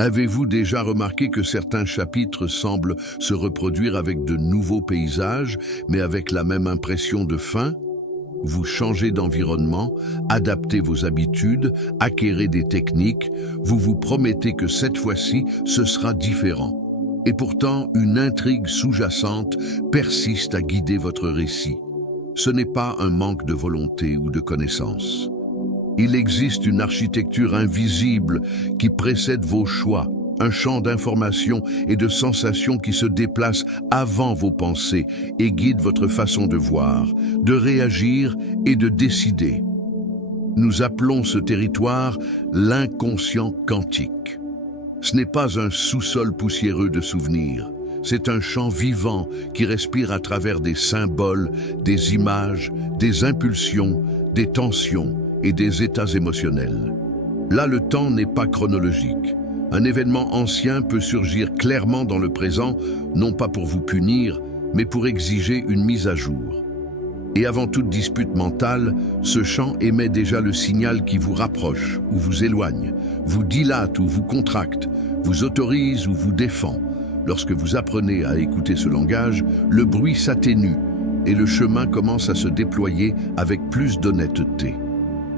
Avez-vous déjà remarqué que certains chapitres semblent se reproduire avec de nouveaux paysages, mais avec la même impression de fin? Vous changez d'environnement, adaptez vos habitudes, acquérez des techniques, vous vous promettez que cette fois-ci, ce sera différent. Et pourtant, une intrigue sous-jacente persiste à guider votre récit. Ce n'est pas un manque de volonté ou de connaissances. Il existe une architecture invisible qui précède vos choix, un champ d'informations et de sensations qui se déplace avant vos pensées et guide votre façon de voir, de réagir et de décider. Nous appelons ce territoire l'inconscient quantique. Ce n'est pas un sous-sol poussiéreux de souvenirs. C'est un champ vivant qui respire à travers des symboles, des images, des impulsions, des tensions et des états émotionnels. Là, le temps n'est pas chronologique. Un événement ancien peut surgir clairement dans le présent, non pas pour vous punir, mais pour exiger une mise à jour. Et avant toute dispute mentale, ce champ émet déjà le signal qui vous rapproche ou vous éloigne, vous dilate ou vous contracte, vous autorise ou vous défend. Lorsque vous apprenez à écouter ce langage, le bruit s'atténue et le chemin commence à se déployer avec plus d'honnêteté.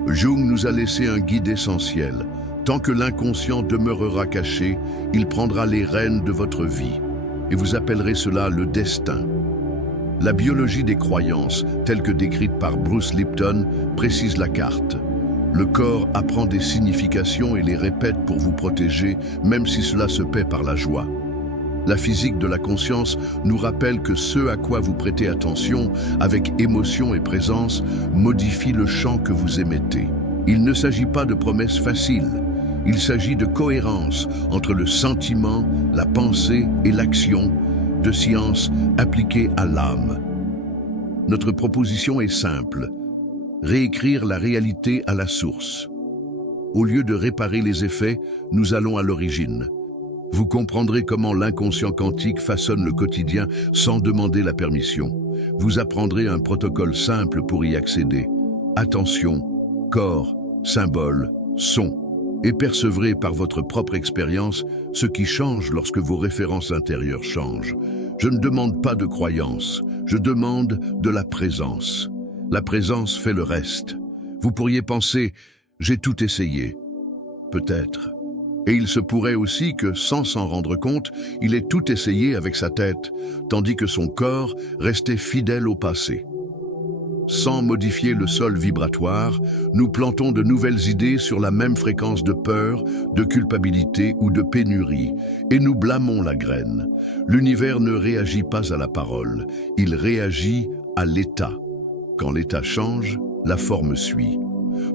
Jung nous a laissé un guide essentiel. Tant que l'inconscient demeurera caché, il prendra les rênes de votre vie. Et vous appellerez cela le destin. La biologie des croyances, telle que décrite par Bruce Lipton, précise la carte. Le corps apprend des significations et les répète pour vous protéger, même si cela se paie par la joie. La physique de la conscience nous rappelle que ce à quoi vous prêtez attention, avec émotion et présence, modifie le champ que vous émettez. Il ne s'agit pas de promesses faciles. Il s'agit de cohérence entre le sentiment, la pensée et l'action, de science appliquée à l'âme. Notre proposition est simple. Réécrire la réalité à la source. Au lieu de réparer les effets, nous allons à l'origine. Vous comprendrez comment l'inconscient quantique façonne le quotidien sans demander la permission. Vous apprendrez un protocole simple pour y accéder. Attention, corps, symboles, sons. Et percevrez par votre propre expérience ce qui change lorsque vos références intérieures changent. Je ne demande pas de croyance, je demande de la présence. La présence fait le reste. Vous pourriez penser « j'ai tout essayé ». Peut-être. Et il se pourrait aussi que, sans s'en rendre compte, il ait tout essayé avec sa tête, tandis que son corps restait fidèle au passé. Sans modifier le sol vibratoire, nous plantons de nouvelles idées sur la même fréquence de peur, de culpabilité ou de pénurie, et nous blâmons la graine. L'univers ne réagit pas à la parole, il réagit à l'état. Quand l'état change, la forme suit.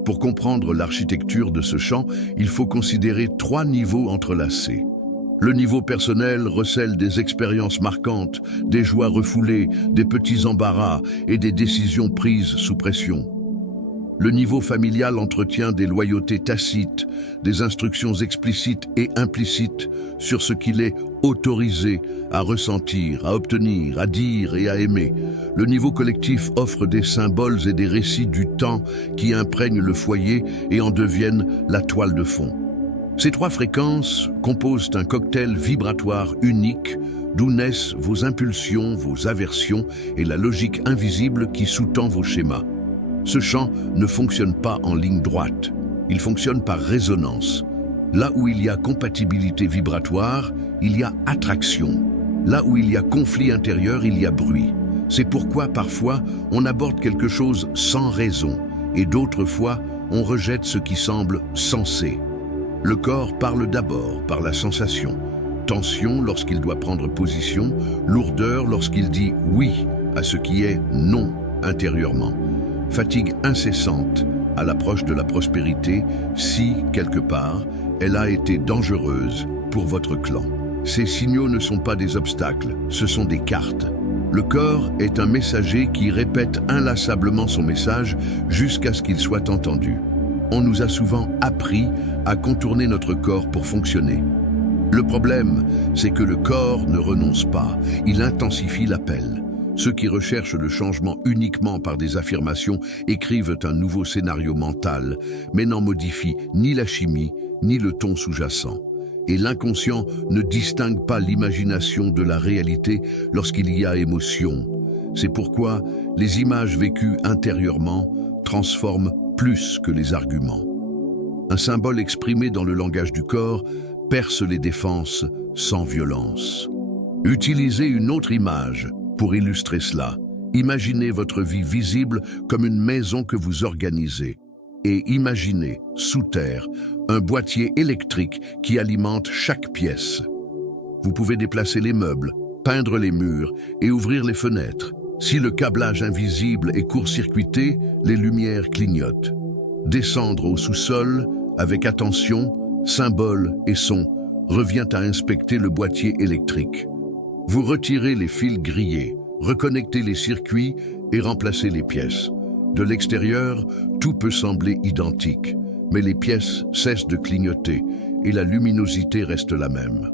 Pour comprendre l'architecture de ce champ, il faut considérer 3 niveaux entrelacés. Le niveau personnel recèle des expériences marquantes, des joies refoulées, des petits embarras et des décisions prises sous pression. Le niveau familial entretient des loyautés tacites, des instructions explicites et implicites sur ce qu'il est autorisé à ressentir, à obtenir, à dire et à aimer. Le niveau collectif offre des symboles et des récits du temps qui imprègnent le foyer et en deviennent la toile de fond. Ces 3 fréquences composent un cocktail vibratoire unique d'où naissent vos impulsions, vos aversions et la logique invisible qui sous-tend vos schémas. Ce champ ne fonctionne pas en ligne droite, il fonctionne par résonance. Là où il y a compatibilité vibratoire, il y a attraction. Là où il y a conflit intérieur, il y a bruit. C'est pourquoi parfois on aborde quelque chose sans raison et d'autres fois on rejette ce qui semble sensé. Le corps parle d'abord par la sensation. Tension lorsqu'il doit prendre position, lourdeur lorsqu'il dit oui à ce qui est non intérieurement. Fatigue incessante à l'approche de la prospérité si, quelque part, elle a été dangereuse pour votre clan. Ces signaux ne sont pas des obstacles, ce sont des cartes. Le corps est un messager qui répète inlassablement son message jusqu'à ce qu'il soit entendu. On nous a souvent appris à contourner notre corps pour fonctionner. Le problème, c'est que le corps ne renonce pas, il intensifie l'appel. Ceux qui recherchent le changement uniquement par des affirmations écrivent un nouveau scénario mental, mais n'en modifient ni la chimie, ni le ton sous-jacent. Et l'inconscient ne distingue pas l'imagination de la réalité lorsqu'il y a émotion. C'est pourquoi les images vécues intérieurement transforment plus que les arguments. Un symbole exprimé dans le langage du corps perce les défenses sans violence. Utilisez une autre image pour illustrer cela. Imaginez votre vie visible comme une maison que vous organisez. Et imaginez, sous terre, un boîtier électrique qui alimente chaque pièce. Vous pouvez déplacer les meubles, peindre les murs et ouvrir les fenêtres. Si le câblage invisible est court-circuité, les lumières clignotent. Descendre au sous-sol, avec attention, symboles et sons, revient à inspecter le boîtier électrique. Vous retirez les fils grillés, reconnectez les circuits et remplacez les pièces. De l'extérieur, tout peut sembler identique, mais les pièces cessent de clignoter et la luminosité reste la même.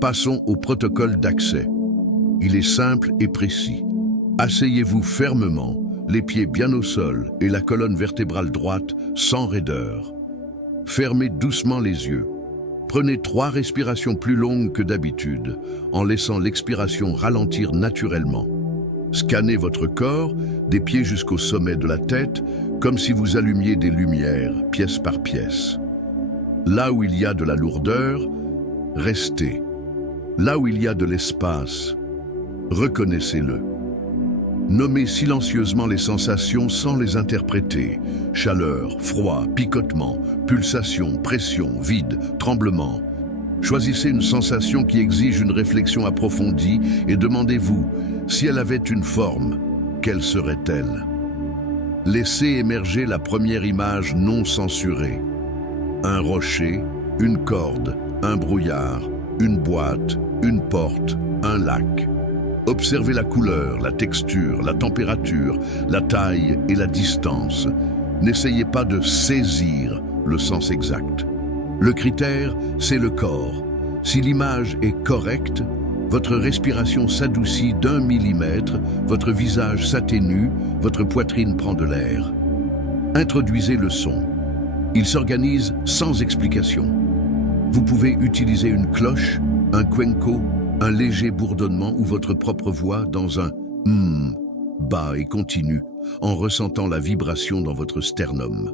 Passons au protocole d'accès. Il est simple et précis. Asseyez-vous fermement, les pieds bien au sol et la colonne vertébrale droite sans raideur. Fermez doucement les yeux. Prenez 3 respirations plus longues que d'habitude, en laissant l'expiration ralentir naturellement. Scannez votre corps, des pieds jusqu'au sommet de la tête, comme si vous allumiez des lumières, pièce par pièce. Là où il y a de la lourdeur, restez. Là où il y a de l'espace, reconnaissez-le. Nommez silencieusement les sensations sans les interpréter. Chaleur, froid, picotement, pulsation, pression, vide, tremblement. Choisissez une sensation qui exige une réflexion approfondie et demandez-vous, si elle avait une forme, quelle serait-elle? Laissez émerger la première image non censurée. Un rocher, une corde, un brouillard, une boîte, une porte, un lac. Observez la couleur, la texture, la température, la taille et la distance. N'essayez pas de saisir le sens exact. Le critère, c'est le corps. Si l'image est correcte, votre respiration s'adoucit d'1 millimètre, votre visage s'atténue, votre poitrine prend de l'air. Introduisez le son. Il s'organise sans explication. Vous pouvez utiliser une cloche, un cuenco, un léger bourdonnement ou votre propre voix dans un bas et continu, en ressentant la vibration dans votre sternum.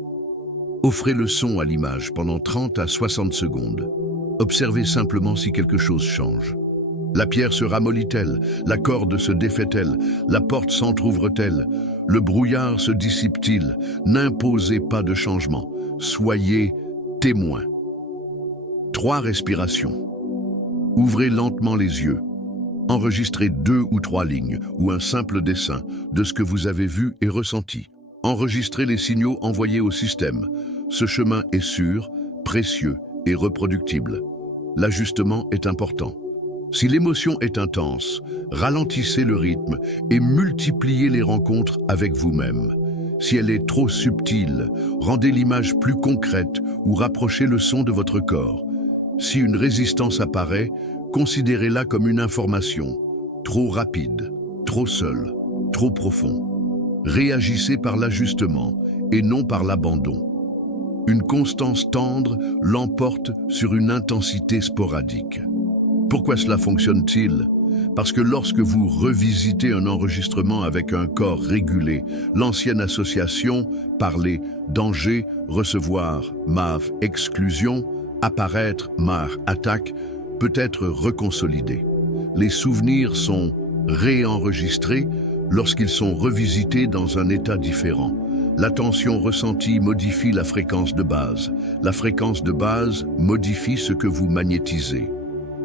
Offrez le son à l'image pendant 30 à 60 secondes. Observez simplement si quelque chose change. La pierre se ramollit-elle? La corde se défait-elle? La porte s'entr'ouvre-t-elle? Le brouillard se dissipe-t-il? N'imposez pas de changement. Soyez témoin. 3 respirations. Ouvrez lentement les yeux. Enregistrez 2 ou 3 lignes ou un simple dessin de ce que vous avez vu et ressenti. Enregistrez les signaux envoyés au système. Ce chemin est sûr, précieux et reproductible. L'ajustement est important. Si l'émotion est intense, ralentissez le rythme et multipliez les rencontres avec vous-même. Si elle est trop subtile, rendez l'image plus concrète ou rapprochez le son de votre corps. Si une résistance apparaît, considérez-la comme une information. Trop rapide, trop seul, trop profond. Réagissez par l'ajustement et non par l'abandon. Une constance tendre l'emporte sur une intensité sporadique. Pourquoi cela fonctionne-t-il? Parce que lorsque vous revisitez un enregistrement avec un corps régulé, l'ancienne association, parler, danger, recevoir, MAV, exclusion, apparaître, MAR, attaque, peut être reconsolidée. Les souvenirs sont réenregistrés lorsqu'ils sont revisités dans un état différent. L'attention ressentie modifie la fréquence de base. La fréquence de base modifie ce que vous magnétisez.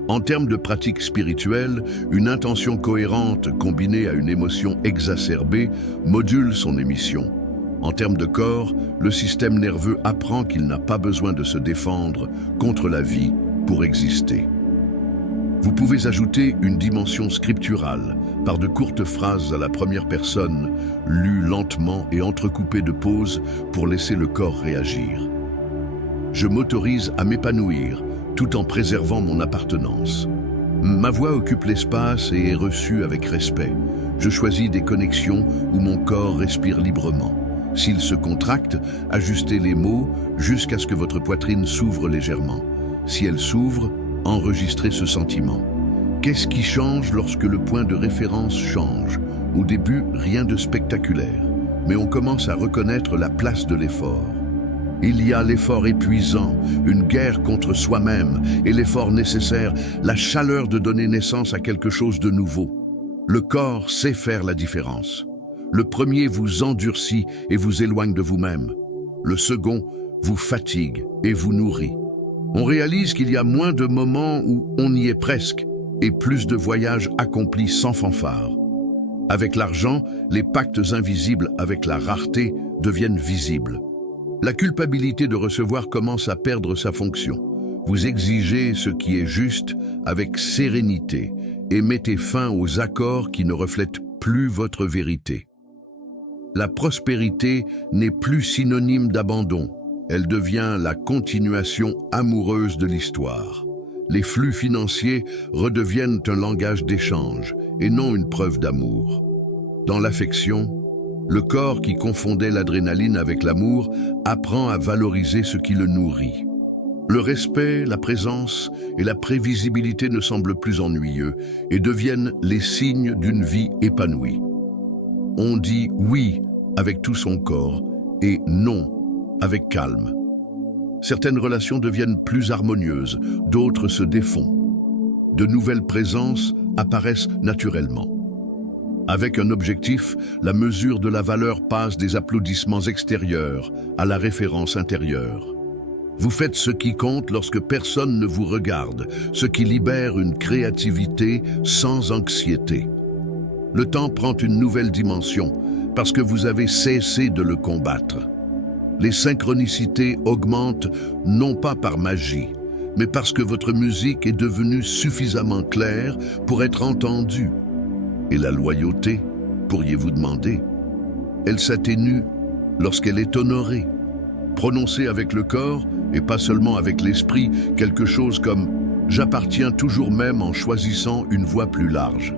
En termes de pratique spirituelle, une intention cohérente combinée à une émotion exacerbée module son émission. En termes de corps, le système nerveux apprend qu'il n'a pas besoin de se défendre contre la vie pour exister. Vous pouvez ajouter une dimension scripturale par de courtes phrases à la première personne, lues lentement et entrecoupées de pauses pour laisser le corps réagir. Je m'autorise à m'épanouir tout en préservant mon appartenance. Ma voix occupe l'espace et est reçue avec respect. Je choisis des connexions où mon corps respire librement. S'il se contracte, ajustez les mots jusqu'à ce que votre poitrine s'ouvre légèrement. Si elle s'ouvre, enregistrez ce sentiment. Qu'est-ce qui change lorsque le point de référence change? Au début, rien de spectaculaire, mais on commence à reconnaître la place de l'effort. Il y a l'effort épuisant, une guerre contre soi-même, et l'effort nécessaire, la chaleur de donner naissance à quelque chose de nouveau. Le corps sait faire la différence. Le premier vous endurcit et vous éloigne de vous-même. Le second vous fatigue et vous nourrit. On réalise qu'il y a moins de moments où on y est presque et plus de voyages accomplis sans fanfare. Avec l'argent, les pactes invisibles avec la rareté deviennent visibles. La culpabilité de recevoir commence à perdre sa fonction. Vous exigez ce qui est juste avec sérénité et mettez fin aux accords qui ne reflètent plus votre vérité. La prospérité n'est plus synonyme d'abandon. Elle devient la continuation amoureuse de l'histoire. Les flux financiers redeviennent un langage d'échange et non une preuve d'amour. Dans l'affection, le corps qui confondait l'adrénaline avec l'amour apprend à valoriser ce qui le nourrit. Le respect, la présence et la prévisibilité ne semblent plus ennuyeux et deviennent les signes d'une vie épanouie. On dit oui avec tout son corps et non avec calme. Certaines relations deviennent plus harmonieuses, d'autres se défont. De nouvelles présences apparaissent naturellement. Avec un objectif, la mesure de la valeur passe des applaudissements extérieurs à la référence intérieure. Vous faites ce qui compte lorsque personne ne vous regarde, ce qui libère une créativité sans anxiété. Le temps prend une nouvelle dimension parce que vous avez cessé de le combattre. Les synchronicités augmentent non pas par magie, mais parce que votre musique est devenue suffisamment claire pour être entendue. Et la loyauté, pourriez-vous demander? Elle s'atténue lorsqu'elle est honorée. Prononcée avec le corps et pas seulement avec l'esprit, quelque chose comme « j'appartiens toujours même en choisissant une voie plus large ».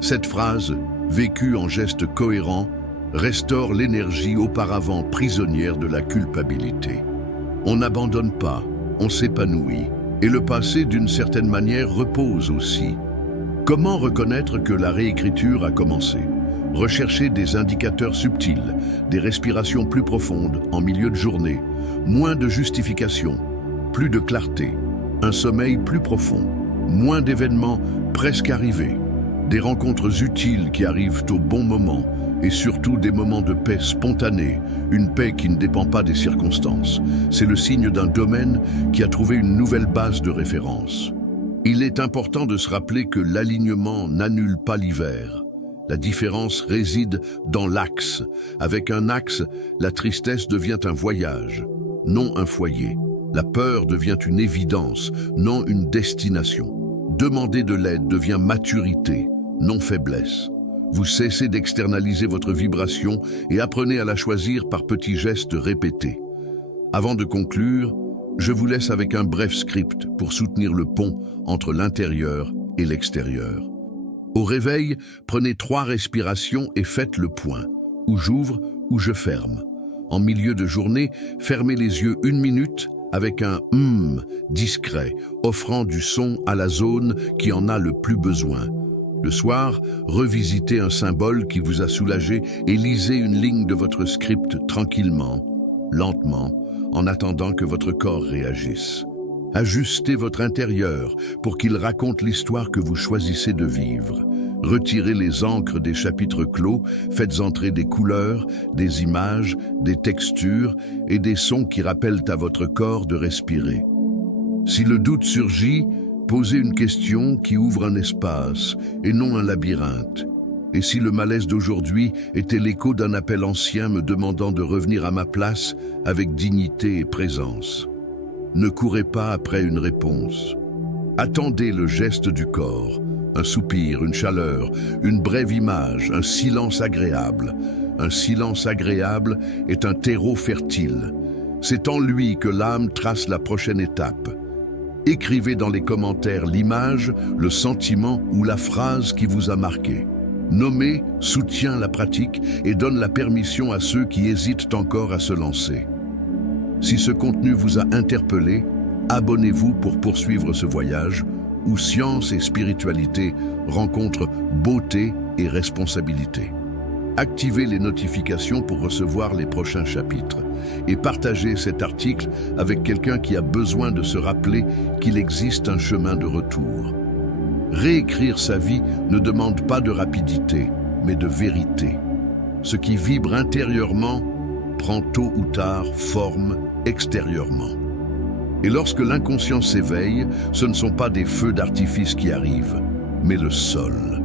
Cette phrase, vécue en gestes cohérents, restaure l'énergie auparavant prisonnière de la culpabilité. On n'abandonne pas, on s'épanouit, et le passé d'une certaine manière repose aussi. Comment reconnaître que la réécriture a commencé? Recherchez des indicateurs subtils, des respirations plus profondes en milieu de journée, moins de justification, plus de clarté, un sommeil plus profond, moins d'événements presque arrivés, des rencontres utiles qui arrivent au bon moment et surtout des moments de paix spontanée, une paix qui ne dépend pas des circonstances. C'est le signe d'un domaine qui a trouvé une nouvelle base de référence. Il est important de se rappeler que l'alignement n'annule pas l'hiver. La différence réside dans l'axe. Avec un axe, la tristesse devient un voyage, non un foyer. La peur devient une évidence, non une destination. Demander de l'aide devient maturité, non faiblesse. Vous cessez d'externaliser votre vibration et apprenez à la choisir par petits gestes répétés. Avant de conclure, je vous laisse avec un bref script pour soutenir le pont entre l'intérieur et l'extérieur. Au réveil, prenez 3 respirations et faites le point. Où j'ouvre, où je ferme. En milieu de journée, fermez les yeux 1 minute avec un « discret, offrant du son à la zone qui en a le plus besoin. Le soir, revisitez un symbole qui vous a soulagé et lisez une ligne de votre script tranquillement, lentement, en attendant que votre corps réagisse. Ajustez votre intérieur pour qu'il raconte l'histoire que vous choisissez de vivre. Retirez les encres des chapitres clos, faites entrer des couleurs, des images, des textures et des sons qui rappellent à votre corps de respirer. Si le doute surgit, posez une question qui ouvre un espace et non un labyrinthe. Et si le malaise d'aujourd'hui était l'écho d'un appel ancien me demandant de revenir à ma place avec dignité et présence? Ne courez pas après une réponse. Attendez le geste du corps, un soupir, une chaleur, une brève image, un silence agréable. Un silence agréable est un terreau fertile. C'est en lui que l'âme trace la prochaine étape. Écrivez dans les commentaires l'image, le sentiment ou la phrase qui vous a marqué. Nommer soutient la pratique et donne la permission à ceux qui hésitent encore à se lancer. Si ce contenu vous a interpellé, Abonnez-vous pour poursuivre ce voyage où science et spiritualité rencontrent beauté et responsabilité. Activez les notifications pour recevoir les prochains chapitres et partagez cet article avec quelqu'un qui a besoin de se rappeler qu'il existe un chemin de retour. Réécrire sa vie ne demande pas de rapidité, mais de vérité. Ce qui vibre intérieurement prend tôt ou tard forme extérieurement. Et lorsque l'inconscient s'éveille, ce ne sont pas des feux d'artifice qui arrivent, mais le sol.